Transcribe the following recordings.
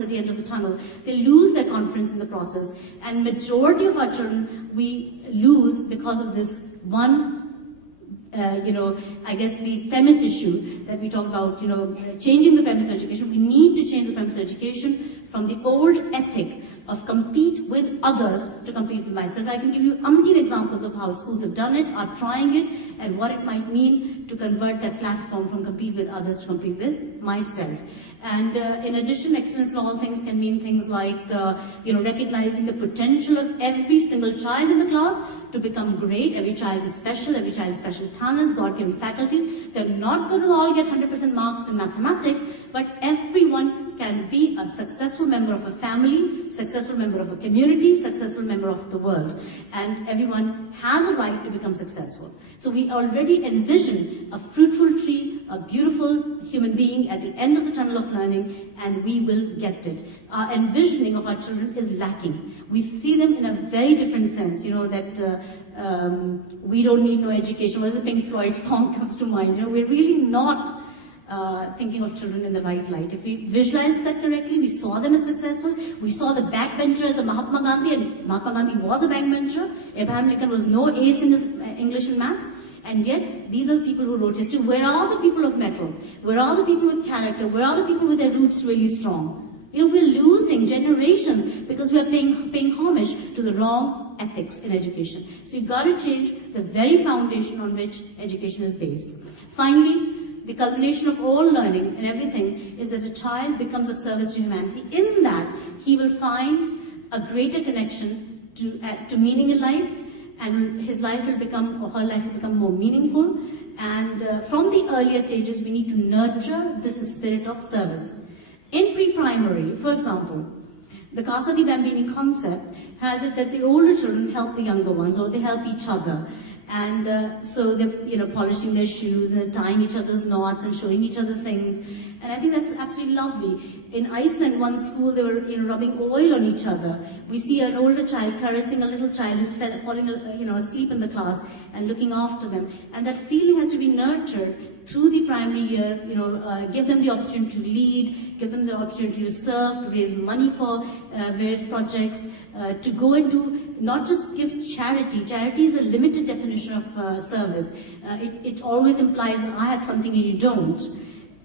at the end of the tunnel. They lose their confidence in the process, and majority of our children we lose because of this one I guess the premise issue that we talk about, changing the premise of education. We need to change the premise of education from the old ethic of compete with others to compete with myself. I can give you umpteen examples of how schools have done it, are trying it, and what it might mean to convert that platform from compete with others to compete with myself. And in addition, excellence in all things can mean things like, recognizing the potential of every single child in the class to become great. Every child is special, every child has special talents, God-given faculties. They're not going to all get 100% marks in mathematics, but everyone can be a successful member of a family, successful member of a community, successful member of the world. And everyone has a right to become successful. So we already envision a fruitful tree, a beautiful human being at the end of the tunnel of learning, and we will get it. Our envisioning of our children is lacking. We see them in a very different sense, that we don't need no education. What is the Pink Floyd song comes to mind? We're really not thinking of children in the right light. If we visualize that correctly, we saw them as successful. We saw the backbenchers of Mahatma Gandhi, and Mahatma Gandhi was a backbencher. Abraham Lincoln was no ace in his English and maths. And yet, these are the people who wrote history. Where are the people of metal? Where are the people with character? Where are the people with their roots really strong? We're losing generations because we are paying homage to the wrong ethics in education. So you've got to change the very foundation on which education is based. Finally, the culmination of all learning and everything is that a child becomes of service to humanity. In that, he will find a greater connection to meaning in life, and his life will become, or her life will become more meaningful. And from the earlier stages, we need to nurture this spirit of service. In pre-primary, for example, the Casa di Bambini concept has it that the older children help the younger ones, or they help each other. And so they're, polishing their shoes and tying each other's knots and showing each other things. And I think that's absolutely lovely. In Iceland, one school, they were, rubbing oil on each other. We see an older child caressing a little child who's falling, asleep in the class and looking after them. And that feeling has to be nurtured through the primary years, give them the opportunity to lead, give them the opportunity to serve, to raise money for various projects, to go into, not just give charity. Charity is a limited definition of service. It always implies that I have something and you don't.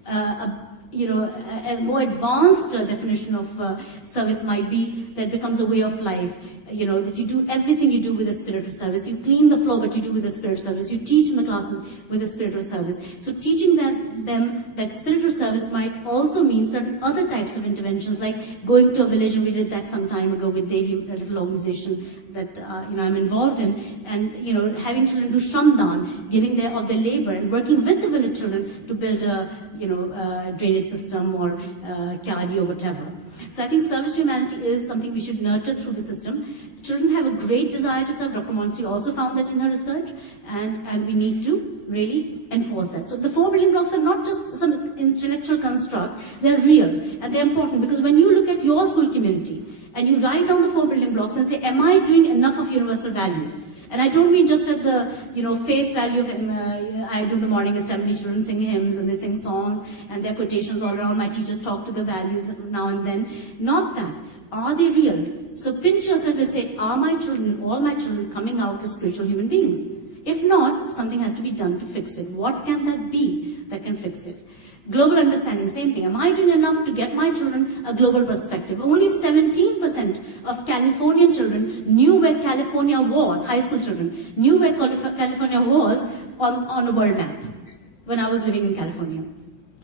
A more advanced definition of service might be that becomes a way of life. That you do everything you do with a spirit of service. You clean the floor, but you do with a spirit of service. You teach in the classes with a spirit of service. So teaching them that spirit of service might also mean certain other types of interventions, like going to a village, and we did that some time ago with Devi, a little organization that I'm involved in, and having children do shramdan, giving of their labor, and working with the village children to build a drainage system or kyari or whatever. So I think service to humanity is something we should nurture through the system. Children have a great desire to serve. Dr. Monsi also found that in her research, and we need to really enforce that. So the 4 building blocks are not just some intellectual construct, they're real, and they're important, because when you look at your school community, and you write down the 4 building blocks and say, am I doing enough of universal values? And I don't mean just at the face value of I do the morning assembly, children sing hymns and they sing songs and there are quotations all around, my teachers talk to the values now and then. Not that. Are they real? So pinch yourself and say, are my children, all my children, coming out as spiritual human beings? If not, something has to be done to fix it. What can that be that can fix it? Global understanding, same thing. Am I doing enough to get my children a global perspective? Only 17% of Californian children knew where California was, high school children, knew where California was on a world map when I was living in California.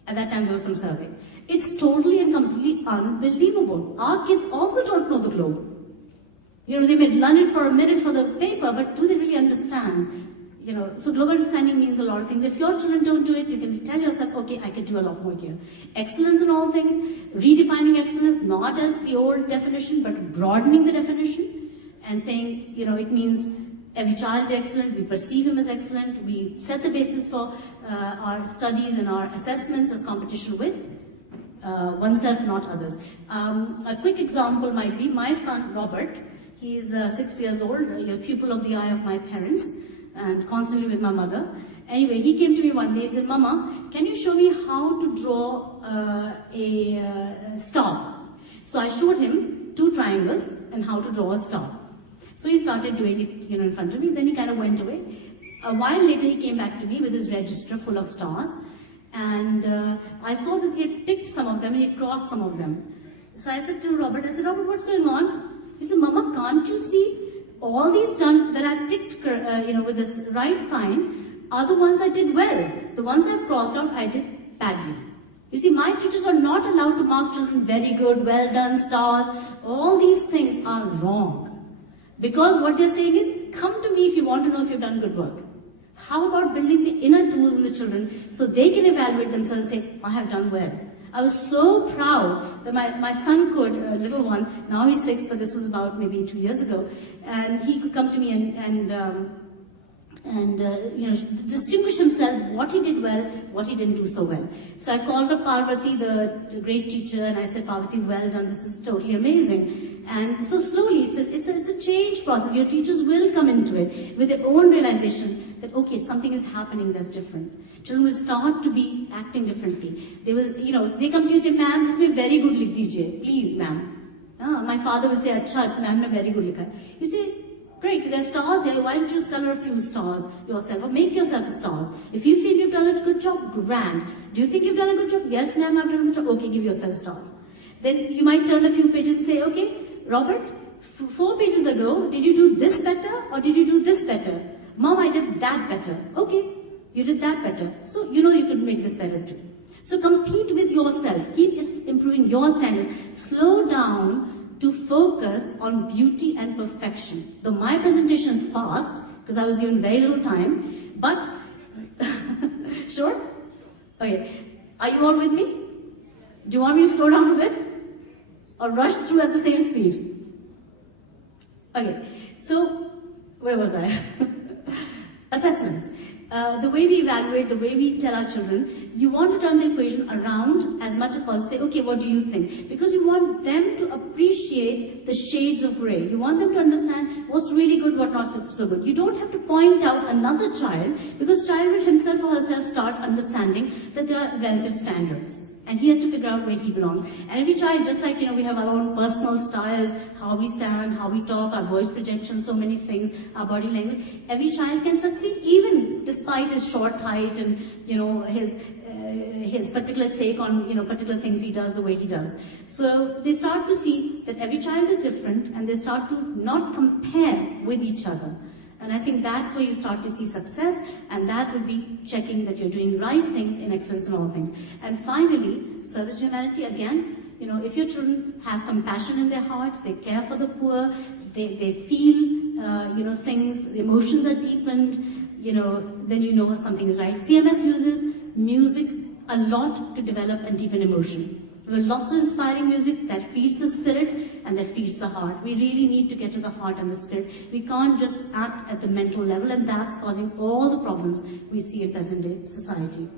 At that time, there was some survey. It's totally and completely unbelievable. Our kids also don't know the globe. They may learn it for a minute for the paper, but do they really understand? So global understanding means a lot of things. If your children don't do it, you can tell yourself, okay, I can do a lot more here. Excellence in all things, redefining excellence, not as the old definition, but broadening the definition and saying, it means every child is excellent, we perceive him as excellent, we set the basis for our studies and our assessments as competition with oneself, not others. A quick example might be my son, Robert. He's 6 years old, a pupil of the eye of my parents, and constantly with my mother. Anyway, he came to me one day, he said, Mama, can you show me how to draw a star? So I showed him 2 triangles and how to draw a star. So he started doing it, in front of me. Then he kind of went away. A while later, he came back to me with his register full of stars. And I saw that he had ticked some of them and he had crossed some of them. So I said to Robert, Robert, what's going on? He said, Mama, can't you see all these done that I've ticked, with this right sign are the ones I did well. The ones I've crossed out, I did badly. You see, my teachers are not allowed to mark children very good, well done, stars. All these things are wrong. Because what they're saying is, come to me if you want to know if you've done good work. How about building the inner tools in the children so they can evaluate themselves and say, I have done well. I was so proud that my son could, little one, now he's 6, but this was about maybe 2 years ago, and he could come to me and distinguish himself, what he did well, what he didn't do so well. So I called up Parvati, the great teacher, and I said, Parvati, well done, this is totally amazing. And so slowly, it's a change process. Your teachers will come into it with their own realization that, okay, something is happening that's different. Children will start to be acting differently. They will, they come to you and say, ma'am, this is very good likh dijiye, please, ma'am. My father will say, acha, ma'am ne very good likha. You say, great, there's stars here, why don't you just color a few stars yourself, or make yourself stars. If you feel you've done a good job, grand. Do you think you've done a good job? Yes, ma'am, I've done a good job. Okay, give yourself stars. Then you might turn a few pages and say, okay, Robert, 4 pages ago, did you do this better or did you do this better? Mom, I did that better. Okay, you did that better. So you could make this better too. So compete with yourself. Keep improving your standard. Slow down to focus on beauty and perfection. Though my presentation is fast, because I was given very little time, but, sure? Okay, are you all with me? Do you want me to slow down a bit? Or rush through at the same speed? Okay, so, where was I? Assessments. The way we evaluate, the way we tell our children, you want to turn the equation around as much as possible. Say, okay, what do you think? Because you want them to appreciate the shades of grey. You want them to understand what's really good, what's not so good. You don't have to point out another child, because child will himself or herself start understanding that there are relative standards. And he has to figure out where he belongs. And every child, just like, we have our own personal styles, how we stand, how we talk, our voice projection, so many things, our body language. Every child can succeed, even despite his short height and, his particular take on, particular things he does the way he does. So they start to see that every child is different, and they start to not compare with each other. And I think that's where you start to see success, and that would be checking that you're doing right things in excellence in all things. And finally, service to humanity, again, if your children have compassion in their hearts, they care for the poor, they feel, things, the emotions are deepened, then something is right. CMS uses music a lot to develop and deepen emotion. There are lots of inspiring music that feeds the spirit and that feeds the heart. We really need to get to the heart and the spirit. We can't just act at the mental level, and that's causing all the problems we see in present-day society.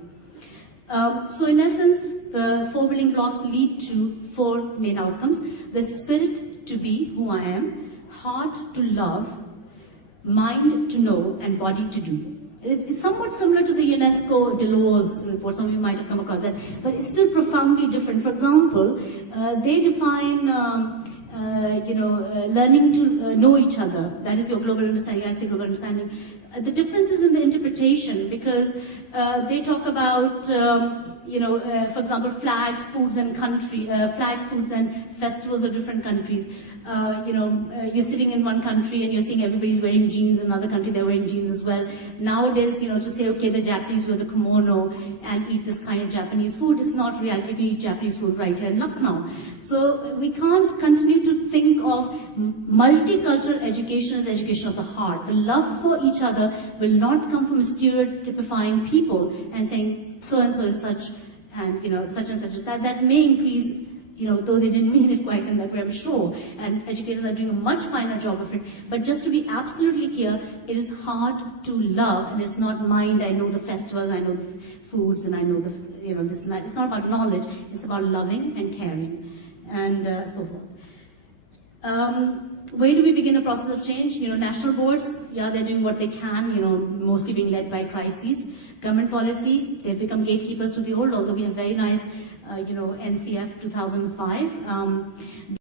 So in essence, the 4 building blocks lead to 4 main outcomes. The spirit to be who I am, heart to love, mind to know, and body to do. It's somewhat similar to the UNESCO Delors report. Some of you might have come across that, but it's still profoundly different. For example, they define, learning to know each other. That is your global understanding. I say global understanding. The difference is in the interpretation, because they talk about, for example, flags, foods, and flags, foods, and festivals of different countries. You're sitting in one country and you're seeing everybody's wearing jeans. In another country, they're wearing jeans as well. Nowadays, to say, okay, the Japanese wear the kimono and eat this kind of Japanese food is not reality. We eat Japanese food right here in Lucknow. So we can't continue to think of multicultural education as education of the heart. The love for each other will not come from stereotypifying people and saying so-and-so is such, and such and such is that. That may increase, though they didn't mean it quite in that way, I'm sure. And educators are doing a much finer job of it. But just to be absolutely clear, it is hard to love, and it's not mind. I know the festivals, I know the foods, and I know the, this and that. It's not about knowledge, it's about loving and caring, and so forth. Where do we begin a process of change? National boards, yeah, they're doing what they can, mostly being led by crises. Government policy, they've become gatekeepers to the old, although we have very nice NCF 2005.